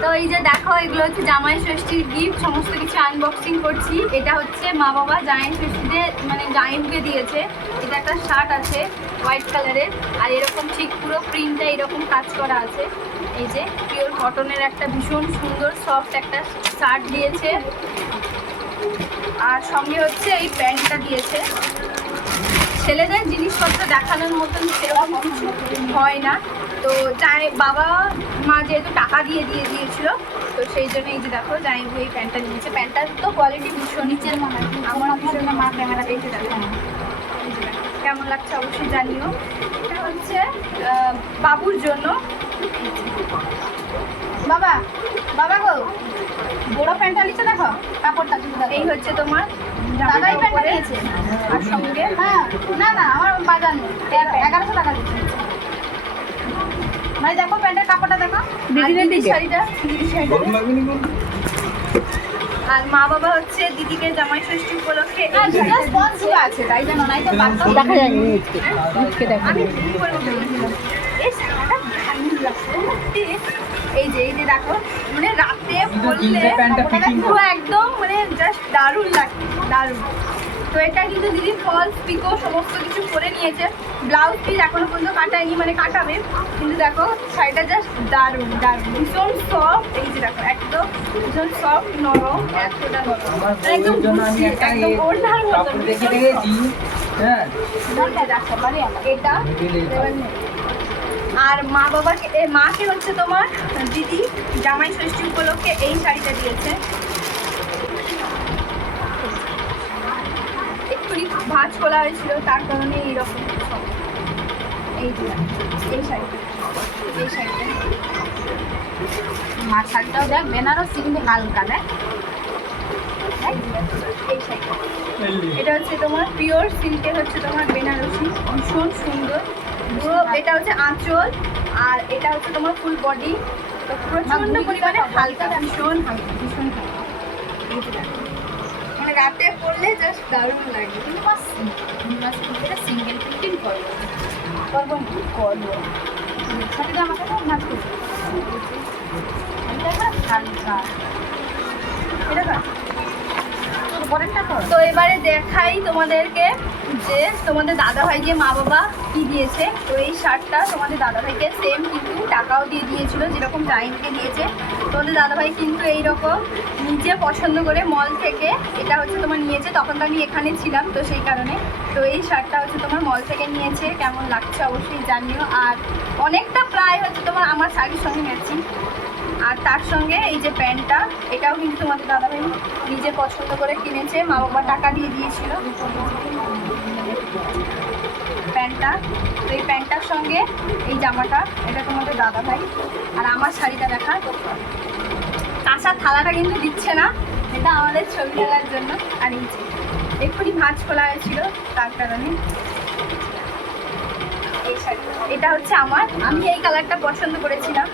তো এই যে দেখো, এগুলো হচ্ছে জামাই ষষ্ঠীর গিফট সমস্ত কিছু আনবক্সিং করছি। এটা হচ্ছে মা বাবা জামাই ষষ্ঠীতে মানে জামাইকে দিয়েছে। এটা একটা শার্ট আছে হোয়াইট কালারের আর এরকম ঠিক পুরো প্রিন্টটা এরকম কাজ করা আছে। এই যে পিওর কটনের একটা ভীষণ সুন্দর সফট একটা শার্ট দিয়েছে। আর সঙ্গে হচ্ছে এই প্যান্টটা দিয়েছে। ছেলেদের জিনিসপত্র দেখানোর মতন সেরকম কিছু হয় না। তো যাই বাবা মা যেহেতু টাকা দিয়ে দিয়ে দিয়েছিল তো সেই জন্য এই যে দেখো যাই এই প্যান্টটা নিয়েছে। প্যান্টটার তো কোয়ালিটি ভীষণ। নিচের মনে হয় আমার ভীষণ মা ক্যামেরা পেয়েছে দেখো কেমন লাগছে অবশ্যই জানিও। এটা হচ্ছে বাবুর জন্য। বাবা বাবা গো বড় প্যান্টটা নিচে দেখো কাপড়টা এই হচ্ছে তোমার দাদাই প্যান্টটা নিয়েছে। আর সঙ্গে? হ্যাঁ না না আমার বাজার নেই। এগারোশো টাকা দিচ্ছে। ভাই দেখো প্যান্টের কাপড়টা দেখো। দিদির শাড়িটা দিদির শাড়িটা। আর মা বাবা হচ্ছে দিদিকে জামাই ষষ্ঠী উপলক্ষে এই শাড়িটা আছে তাই জানো নাই তো দেখা যায় দেখা। আমি কি করব এই যে এই যে দেখো মানে রাতে পরলে একদম মানে জাস্ট দারুণ লাগছে দারুণ। তো এটা কিন্তু দিদি ফলস পিকো সমস্ত কিছু করে নিয়েছে। ব্লাউজ পিস এখনও পর্যন্ত কাটায়নি মানে কাটাবে। কিন্তু দেখো শাড়িটা জাস্ট দারুণ দারুণ। ভীষণ সফট এই যে দেখো একদম ভীষণ সফট নরম এতটা নরম। একদম একদম ওড়নার মতন। হ্যাঁ। দেখো, মানে এটা আর মা বাবাকে মাকে হচ্ছে তোমার দিদি জামাই ষষ্ঠী উপলক্ষে এই শাড়িটা দিয়েছে একটুখানি ভাঁজ খোলা হয়েছিল তার কারণে এইরকম সব। এই যে এই এই শাড়িটা আর দেখ বেনারসি কিন্তু হালকা দেখ। এটা হচ্ছে তোমার পিওর সিল্কের হচ্ছে তোমার বেনারসি ভীষণ সুন্দর। পুরো এটা হচ্ছে আঁচল আর এটা হচ্ছে তোমার ফুল বডি তো প্রচণ্ড পরিমাণে হালকা ভীষণ হালকা ভীষণ হালকা এই যে দেখো। মানে রাতে পড়লে জাস্ট দারুণ লাগে। কিন্তু বাস এটা সিঙ্গেল প্রিন্টিং করব করব না করব? শাড়িটা আমাকে খুব নাচ শাড়িটা হালকা। এটা কার? কর। তো? এবারে দেখাই তোমাদেরকে যে তোমাদের দাদাভাই যে মা বাবা কি দিয়েছে। তো এই শার্টটা তোমাদের দাদাভাইকে সেম কিন্তু টাকাও দিয়ে দিয়েছিল, যেরকম টাইমকে দিয়েছে। তোমাদের দাদাভাই কিন্তু এইরকম নিজে পছন্দ করে মল থেকে এটা হচ্ছে তোমার নিয়েছে। তখন তো আমি এখানে ছিলাম তো সেই কারণে। তো এই শার্টটা হচ্ছে তোমার মল থেকে নিয়েছে, কেমন লাগছে অবশ্যই জানিও। আর অনেকটা প্রায় হচ্ছে তোমার আমার শাড়ির সঙ্গে ম্যাচিং আর তার সঙ্গে এই যে প্যান্টটা, এটাও কিন্তু তোমাদের দাদাভাই নিজে পছন্দ করে কিনেছে। মা বাবা টাকা দিয়ে দিয়েছিল। প্যান্টটা, তো এই প্যান্টটার সঙ্গে এই জামাটা, এটা তোমাদের দাদাভাই। আর আমার শাড়িটা দেখা। কাঁচা থালাটা কিন্তু দিচ্ছে না, এটা আমাদের ছবি তোলার জন্য। আর এই যে, এক্ষুনি ভাঁজ খোলা হয়েছিল, তার কারণে এটা হচ্ছে আমার। আমি এই কালারটা পছন্দ করেছিলাম।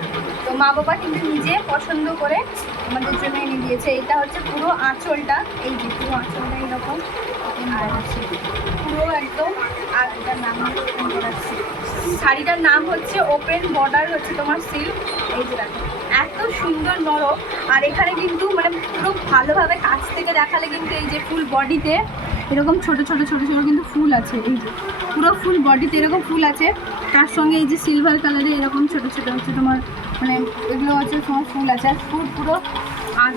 তো মা বাবা কিন্তু নিজে পছন্দ করে আমাদের জন্য এনে দিয়েছে। এটা হচ্ছে পুরো আঁচলটা। এই যে পুরো আঁচলটা এরকম। আর পুরো একদম আর এটার নাম। শাড়িটার নাম হচ্ছে ওপেন বর্ডার হচ্ছে তোমার সিল্ক। এই যে এত সুন্দর নরম। আর এখানে কিন্তু মানে পুরো ভালোভাবে কাছ থেকে দেখালে কিন্তু এই যে ফুল বডিতে এরকম ছোট ছোট ছোট ছোট কিন্তু ফুল আছে। এই যে পুরো ফুল বডিতে এরকম ফুল আছে। তার সঙ্গে এই যে সিলভার কালারে এরকম ছোট ছোট হচ্ছে তোমার মানে এগুলো হচ্ছে তোমার ফুল আছে। আর ফুল পুরো আর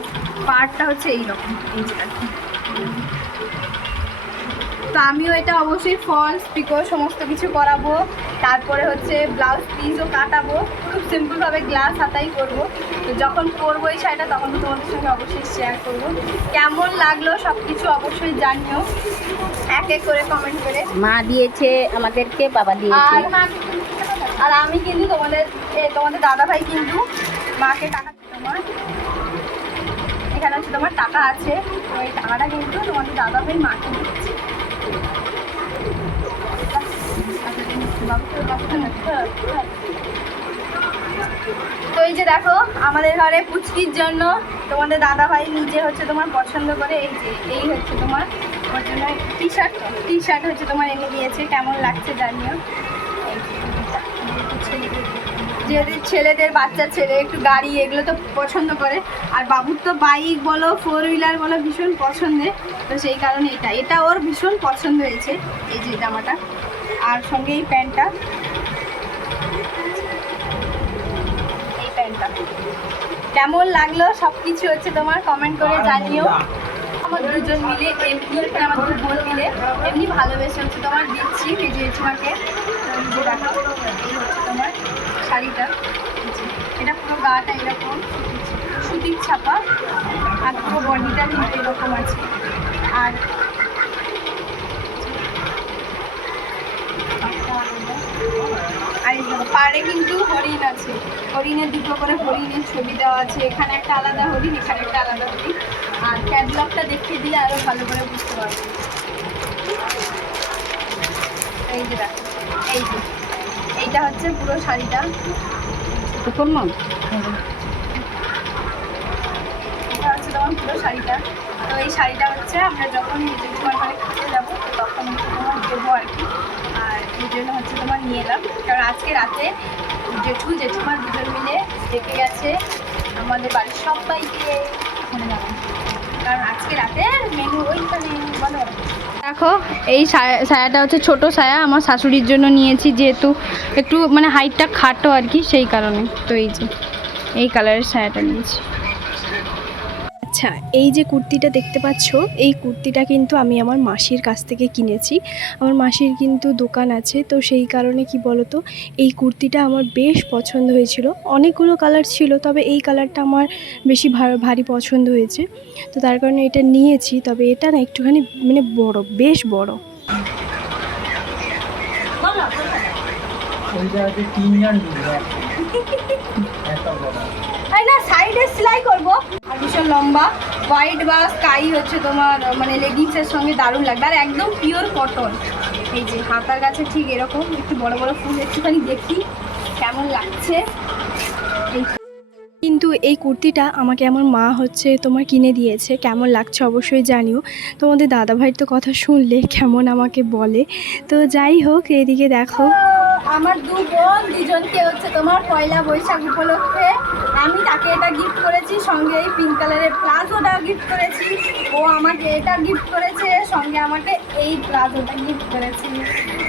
পার্টটা হচ্ছে এইরকম এই যে দেখো। তো আমিও এটা অবশ্যই ফলস পিকো সমস্ত কিছু করাবো। তারপরে হচ্ছে ব্লাউজ পিসও কাটাবো। খুব সিম্পলভাবে গ্লাস হাতাই করব। তো যখন করব এই শাড়িটা তখন তো তোমাদের সঙ্গে অবশ্যই শেয়ার করব। কেমন লাগল সব কিছু অবশ্যই জানিও। এক এক করে কমেন্ট করে। মা দিয়েছে আমাদেরকে বাবা দিয়েছে। আর আর আমি কিন্তু তোমাদের তোমাদের দাদা ভাই কিন্তু মাকে টাকা তোমার এখানে হচ্ছে তোমার টাকা আছে এই টাকাটা কিন্তু তোমাদের দাদা ভাই মাকে দিচ্ছে তো এই যে দেখো, আমাদের ঘরে পুচকির জন্য তোমাদের দাদা ভাই নিজে হচ্ছে তোমার পছন্দ করে, এই যে, এই হচ্ছে তোমার জন্য টি শার্ট টি শার্ট হচ্ছে তোমার এনে দিয়েছে, কেমন লাগছে জানিও। যেহেতু ছেলেদের বাচ্চা ছেলে একটু গাড়ি এগুলো তো পছন্দ করে। আর বাবুর তো বাইক বলো ফোর হুইলার বলো ভীষণ পছন্দের। তো সেই কারণে এটা এটা ওর ভীষণ পছন্দ হয়েছে এই যে জামাটা। আর সঙ্গে এই প্যান্টটা। এই প্যান্টটা। কেমন লাগল? সব কিছু হচ্ছে তোমার কমেন্ট করে জানিও। আমার দুজন মিলে এমনি আমার দু বোন মিলে। এমনি ভালোবেসে হচ্ছে তোমার দিচ্ছি এই যে তোমাকে নিজে হচ্ছে তোমার শাড়িটা। এটা পুরো গাটা এরকম সুতির ছাপা, আর পুরো বডিটা কিন্তু এরকম আছে। আর আর পাড়ে কিন্তু হরিণ আছে। হরিণের দুটো করে হরিণের ছবি দেওয়া আছে। এখানে একটা আলাদা হরিণ, এখানে একটা আলাদা হরিণ। আর ক্যাটলগটা দেখিয়ে দিলে আরও ভালো করে বুঝতে পারবে। এই যে এই যে এইটা হচ্ছে পুরো শাড়িটা। কোন মন এটা হচ্ছে তোমার পুরো শাড়িটা। তো এই শাড়িটা হচ্ছে আমরা যখন জেঠুমার ঘরে খেতে যাব তখন হচ্ছে তোমার দেবো আর কি। আর এই জন্য হচ্ছে তোমার নিয়ে এলাম। কারণ আজকে রাতে জেঠু জেঠুমার দুজন মিলে ডেকে গেছে আমাদের বাড়ির সবাইকে। যাব কারণ আজকে রাতে মেনু দেখো, এই সায়া- সায়াটা হচ্ছে ছোট সায়া, আমার শাশুড়ির জন্য নিয়েছি যেহেতু একটু মানে হাইটটা খাটো আর কি, সেই কারণে। তো এই যে, এই কালারের সায়াটা নিয়েছি। আচ্ছা এই যে কুর্তিটা দেখতে পাচ্ছ, এই কুর্তিটা কিন্তু আমি আমার মাসির কাছ থেকে কিনেছি। আমার মাসির কিন্তু দোকান আছে, তো সেই কারণে কি বলতো, এই কুর্তিটা আমার বেশ পছন্দ হয়েছিল। অনেকগুলো কালার ছিল, তবে এই কালারটা আমার বেশি ভারী পছন্দ হয়েছে। তো তার কারণে এটা নিয়েছি, তবে এটা না একটুখানি মানে বড়, বেশ বড়। বড় না সাইডে সেলাই ভীষণ লম্বা হোয়াইট বা স্কাই হচ্ছে তোমার মানে সঙ্গে দারুণ লাগবে। আর একদম পিওর কটন এই যে হাতার ঠিক এরকম, একটু বড় বড় ফুল একটুখানি দেখি, কেমন লাগছে। কিন্তু এই কুর্তিটা আমাকে আমার মা হচ্ছে তোমার কিনে দিয়েছে, কেমন লাগছে অবশ্যই জানিও। তোমাদের দাদাভাইয়ের তো কথা শুনলে কেমন আমাকে বলে। তো যাই হোক এদিকে দেখো। আমার দু বোন, দুজনকে হচ্ছে তোমার পয়লা বৈশাখ উপলক্ষে আমি তাকে এটা গিফট করেছি, সঙ্গে এই পিঙ্ক কালারের প্লাজোটা গিফট করেছি। ও আমাকে এটা গিফট করেছে, সঙ্গে আমাকে এই প্লাজোটা গিফট করেছে।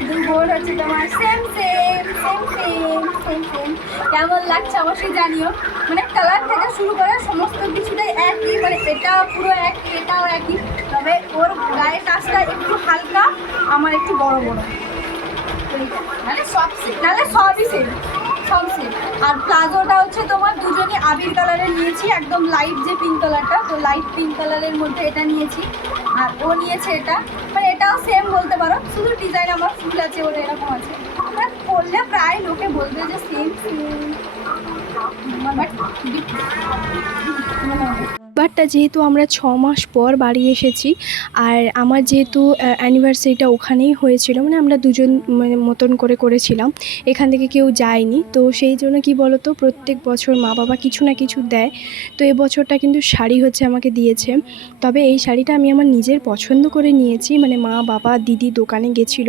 দু বোন হচ্ছে তোমার same same same same same same কেমন লাগছে অবশ্যই জানিও। মানে কালার থেকে শুরু করে সমস্ত কিছুটাই একই মানে এটাও পুরো একই, এটাও একই। তবে ওর গায়ের কাজটা একটু হালকা, আমার একটু বড় বড়। মানে সব সেম নাহলে সবই সেম সব সেম আর প্লাজোটা হচ্ছে তোমার দুজনই আবির কালারের নিয়েছি, একদম লাইট যে পিঙ্ক কালারটা তো লাইট পিঙ্ক কালারের মধ্যে এটা নিয়েছি। আর ও নিয়েছে এটা। মানে এটাও সেম বলতে পারো। শুধু ডিজাইন আমার ফুল আছে, ওর এরকম আছে। মানে পরলে প্রায় লোকে বলবে যে সেম সেম বাট বাটটা যেহেতু আমরা ছ মাস পর বাড়ি এসেছি, আর আমার যেহেতু অ্যানিভার্সারিটা ওখানেই হয়েছিল মানে আমরা দুজন মানে মতন করে করেছিলাম, এখান থেকে কেউ যায়নি। তো সেই জন্য কি বলতো, প্রত্যেক বছর মা বাবা কিছু না কিছু দেয়। তো এবছরটা কিন্তু শাড়ি হচ্ছে আমাকে দিয়েছে। তবে এই শাড়িটা আমি আমার নিজের পছন্দ করে নিয়েছি মানে মা, বাবা, দিদি দোকানে গেছিল।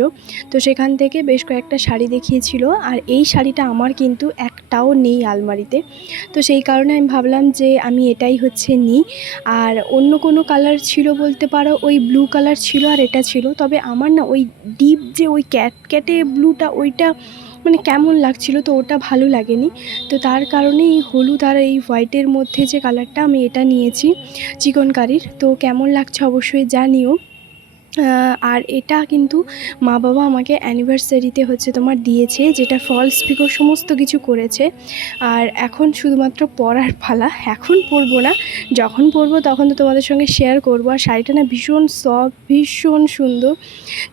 তো সেখান থেকে বেশ কয়েকটা শাড়ি দেখিয়েছিল, আর এই শাড়িটা আমার কিন্তু একটাও নেই আলমারিতে। তো সেই কারণে আমি ভাবলাম যে আমি এটাই হচ্ছে নিই। আর অন্য কোনো কালার ছিল বলতে পারো, ওই ব্লু কালার ছিল আর এটা ছিল। তবে আমার না ওই ডিপ যে ওই ক্যাট ক্যাটে ব্লুটা ওইটা মানে কেমন লাগছিল তো ওটা ভালো লাগেনি। তো তার কারণে এই হলুদ আর এই হোয়াইটের মধ্যে যে কালারটা আমি এটা নিয়েছি চিকন কারির তো কেমন লাগছে অবশ্যই জানিও। আর এটা কিন্তু মা বাবা আমাকে অ্যানিভার্সারিতে হচ্ছে তোমার দিয়েছে, যেটা ফলস পিকো সমস্ত কিছু করেছে। আর এখন শুধুমাত্র পরার পালা, এখন পরবো না, যখন পরবো তখন তো তোমাদের সঙ্গে শেয়ার করব। আর শাড়িটা না ভীষণ সফট ভীষণ সুন্দর।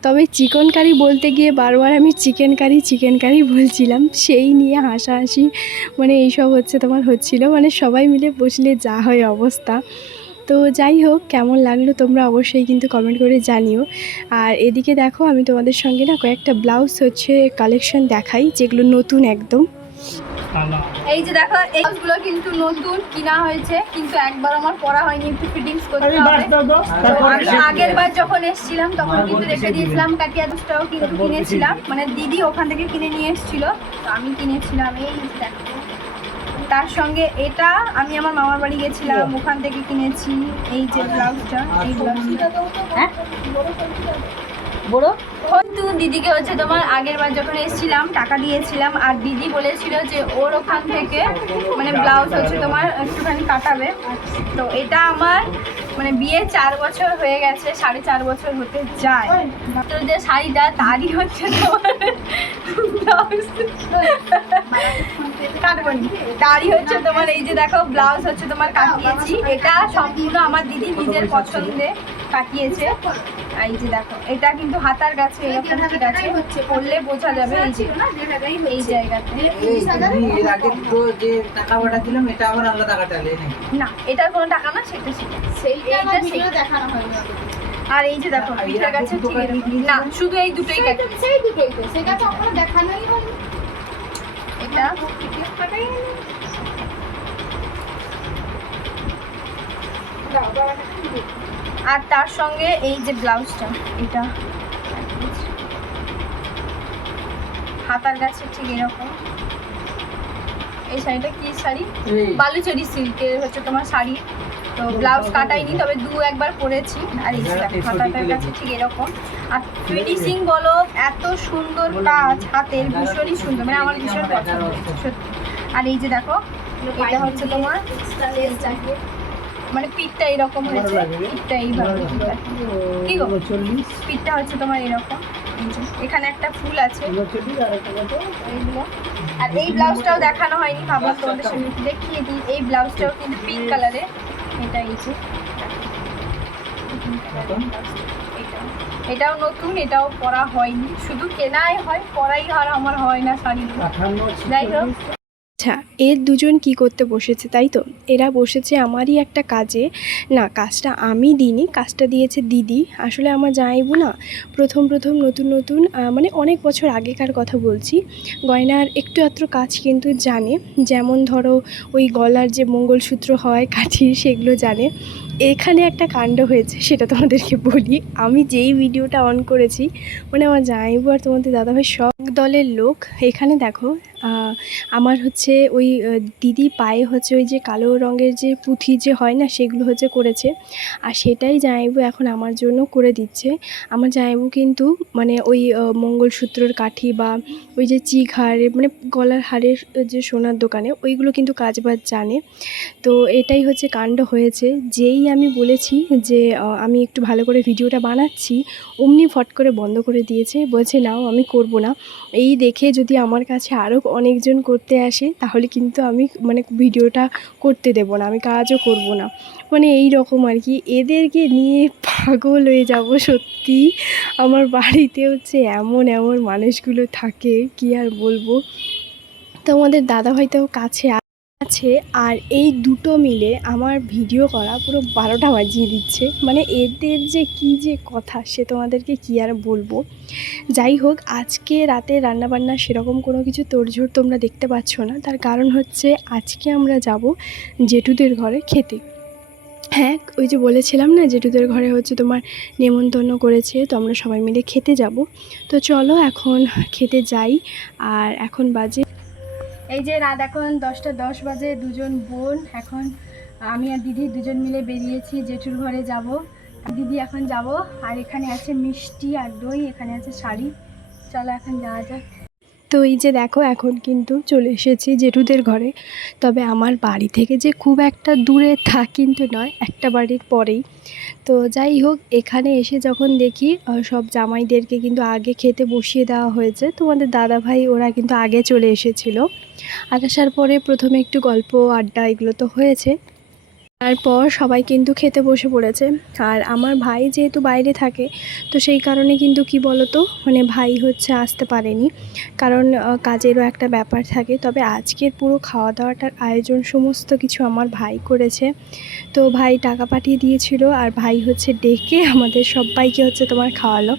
তবে চিকেন কারি বলতে গিয়ে বারবার আমি চিকেন কারি চিকেন কারি বলছিলাম, সেই নিয়ে হাসাহাসি মানে এইসব হচ্ছে তোমার হচ্ছিল। মানে সবাই মিলে বসলে যা হয় অবস্থা। তো যাই হোক কেমন লাগল তোমরা অবশ্যই কিন্তু কমেন্ট করে জানিও। আর এদিকে দেখো আমি তোমাদের সঙ্গে না কয়েকটা ব্লাউজ হচ্ছে কালেকশন দেখাই যেগুলো নতুন একদম। এই যে দেখো এই গুলো কিন্তু নতুন কিনা হয়েছে কিন্তু একবার আমার পরা হয়নি একটু ফিটিংস করতে হবে। আগের বার যখন এসেছিলাম তখন কিন্তু রেখে দিয়েছিলাম কাটিয়া দুটাও কিন্তু কিনেছিলাম। মানে দিদি ওখান থেকে কিনে নিয়ে এসেছিল তো আমি কিনেছিলাম এই দেখো। তার সঙ্গে এটা আমি আমার মামার বাড়ি গেছিলাম ওখান থেকে কিনেছি এই যে ব্লাউজটা এই ব্লাউজটা। হ্যাঁ? বড়? কিন্তু দিদিকে হচ্ছে তোমার আগের বার যখন এসেছিলাম, টাকা দিয়েছিলাম, আর দিদি বলেছিল যে ওর ওখান থেকে মানে ব্লাউজ হচ্ছে তোমার একটুখানি কাটাবে। তো এটা আমার মানে বিয়ে চার বছর হয়ে গেছে, সাড়ে চার বছর হতে যায়। তো যে শাড়িটা, তারই হচ্ছে তোমার তারই হচ্ছে তোমার এই যে দেখো ব্লাউজ হচ্ছে তোমার কাটিয়েছি। এটা সম্পূর্ণ আমার দিদি নিজের পছন্দে কাটিয়েছে। এই যে দেখো, এটা কিন্তু হাতার কাছে এরকম ঠিক আছে? পরলে বোঝা যাবে এই যে। এই জায়গাতে। এর আগে তো যে টাকা পাঠাচ্ছিলাম এটা আবার আলাদা কাটালে নাকি না এটার কোনো টাকা না সেটা সেটা। সেইটা এইটা ভিডিও দেখানো অত। আর এই যে দেখো এরকম। গিয়েছিলাম। না শুধু এই দুটোই কাটি সেই দুটোই তো সেটা তো আমার দেখানোই হয়নি। এটা আর তার সঙ্গে এই যে ব্লাউজটা এটা। হাতার কাছে ঠিক এরকম। এই শাড়িটা কি শাড়ি? বালুচরি সিল্কের হচ্ছে তোমার শাড়ি। তো ব্লাউজ কাটাইনি তবে দু একবার পরেছি। আর এই হাতাটার কাছে ঠিক এরকম। আর ফিনিশিং বলো এত সুন্দর কাজ হাতের ভীষণই সুন্দর। মানে আমার ভীষণ পছন্দ সত্যি। আর এই যে দেখো এটা হচ্ছে তোমার মানে পিঠটা এরকম হয়েছে। পিঠটা এইভাবে কি গো? পিঠটা হচ্ছে তোমার এরকম। এখানে একটা ফুল আছে। আর এই ব্লাউজটাও দেখানো হয়নি ভাবলাম তোমাদের সঙ্গে একটু দেখিয়ে দিই। এই ব্লাউজটাও কিন্তু পিঙ্ক কালারে এটা এই যে। এটাও নতুন এটাও পরা হয়নি। শুধু কেনাই হয় পরাই আর আমার হয় না শাড়ি যাই হোক। আচ্ছা এর দুজন কি করতে বসেছে তাই তো? এরা বসেছে আমারই একটা কাজে। না, কাজটা আমি দিইনি, কাজটা দিয়েছে দিদি। আসলে আমার জামাইবু না প্রথম প্রথম নতুন নতুন মানে অনেক বছর আগেকার কথা বলছি। গয়নার একটু আত্র কাজ কিন্তু জানে। যেমন ধরো, ওই গলার যে মঙ্গলসূত্র হয় কাঠির সেগুলো জানে। এখানে একটা কাণ্ড হয়েছে, সেটা তোমাদেরকে বলি। আমি যেই ভিডিওটা অন করেছি মানে আমার জামাইবু আর তোমাদের দাদাভাই সব দলের লোক। এখানে দেখো আমার হচ্ছে ওই দিদি পায়ে হচ্ছে ওই যে কালো রঙের যে পুঁথি যে হয় না, সেগুলো হচ্ছে করেছে। আর সেটাই জামাইবু এখন আমার জন্য করে দিচ্ছে। আমার জামাইবু কিন্তু মানে ওই মঙ্গলসূত্রর কাঠি বা ওই যে চিক হার মানে গলার হারের যে সোনার দোকানে, ওইগুলো কিন্তু কাজ বাজ জানে। তো এটাই হচ্ছে কাণ্ড হয়েছে। যেই আমি বলেছি যে আমি একটু ভালো করে ভিডিওটা বানাচ্ছি, অমনি ফট করে বন্ধ করে দিয়েছে। বলছে, নাও, আমি করব না। এই দেখে যদি আমার কাছে আরও অনেকজন করতে আসে, তাহলে কিন্তু আমি মানে ভিডিওটা করতে দেব না, আমি কাজও করব না। মানে এই রকম আর কি। এদেরকে নিয়ে পাগল হয়ে যাব সত্যি। আমার বাড়িতে হচ্ছে এমন এমন মানুষগুলো থাকে, কি আর বলব? তো আমাদের হয়তো কাছে আছে আর এই দুটো মিলে আমার ভিডিও করা পুরো বারোটা বাজিয়ে দিচ্ছে। মানে এদের যে কি যে কথা সে তোমাদেরকে কি আর বলব? যাই হোক, আজকে রাতে রান্নাবান্না সেরকম কোনো কিছু তোড়জোড় তোমরা দেখতে পাচ্ছ না। তার কারণ হচ্ছে আজকে আমরা যাব জেঠুদের ঘরে খেতে। হ্যাঁ ওই যে বলেছিলাম না, জেঠুদের ঘরে হচ্ছে তোমার নেমন্তন্ন করেছে, তো আমরা সবাই মিলে খেতে যাব। তো চলো এখন খেতে যাই, আর এখন বাজে এই যে রাত এখন দশটা দশ বাজে, দুজন বোন, এখন আমি আর দিদি দুজন মিলে বেরিয়েছি জেঠুর ঘরে যাব। দিদি এখন যাব, আর এখানে আছে মিষ্টি আর দই, এখানে আছে শাড়ি। চলো এখন যাওয়া যাক। তো এই যে দেখো, এখন কিন্তু চলে এসেছি জেঠুদের ঘরে। তবে আমার বাড়ি থেকে যে খুব একটা দূরে তা কিন্তু নয়, একটা বাড়ির পরেই। তো যাই হোক, এখানে এসে যখন দেখি সব জামাইদেরকে কিন্তু আগে খেতে বসিয়ে দেওয়া হয়েছে। তোমাদের দাদা ভাই ওরা কিন্তু আগে চলে এসেছিল। আর আসার পরে প্রথমে একটু গল্প, আড্ডা, এগুলো তো হয়েছে। তারপর সবাই কিন্তু খেতে বসে পড়েছে। আর আমার ভাই যেহেতু বাইরে থাকে, তো সেই কারণে কিন্তু কি বলতো মানে ভাই হচ্ছে আসতে পারেনি। কারণ কাজেরও একটা ব্যাপার থাকে। তবে আজকের পুরো খাওয়া দাওয়াটার আয়োজন সমস্ত কিছু আমার ভাই করেছে। তো ভাই টাকা পাঠিয়ে দিয়েছিল, আর ভাই হচ্ছে ডেকে আমাদের সবাইকে হচ্ছে তোমার খাওয়ালো।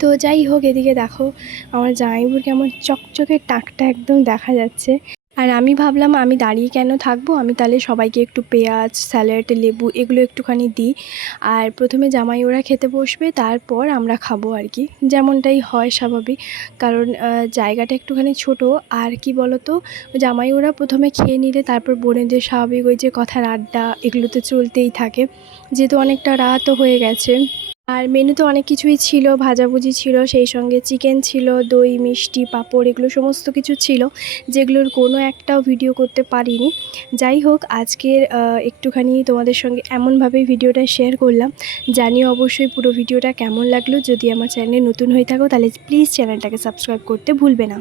তো যাই হোক, এদিকে দেখো, আমার জামাইবুর কেমন চকচকে টাকটা একদম দেখা যাচ্ছে। আর আমি ভাবলাম আমি দাঁড়িয়ে কেন থাকব? আমি তাহলে সবাইকে একটু পেঁয়াজ, স্যালাড, লেবু এগুলো একটুখানি দিই। আর প্রথমে জামাই ওরা খেতে বসবে, তারপর আমরা খাব আর কি। যেমনটাই হয় স্বাভাবিক। কারণ জায়গাটা একটুখানি ছোট। আর কি বলতো, জামাই ওরা প্রথমে খেয়ে নিলে তারপর বোনেদের স্বাভাবিক ওই যে কথার আড্ডা এগুলো তো চলতেই থাকে। যেহেতু অনেকটা রাতও হয়ে গেছে। আর মেনুতে অনেক কিছুই ছিল, ভাজাভুজি ছিল, সেই সঙ্গে চিকেন ছিল, দই, মিষ্টি, পাঁপড়, এগুলো সমস্ত কিছু ছিল, যেগুলোর কোনো একটাও ভিডিও করতে পারিনি। যাই হোক, আজকের একটুখানি তোমাদের সঙ্গে এমনভাবে ভিডিওটা শেয়ার করলাম। জানিও অবশ্যই পুরো ভিডিওটা কেমন লাগল। যদি আমার চ্যানেলে নতুন হয়ে থাকো, তাহলে প্লিজ চ্যানেলটাকে সাবস্ক্রাইব করতে ভুলবে না।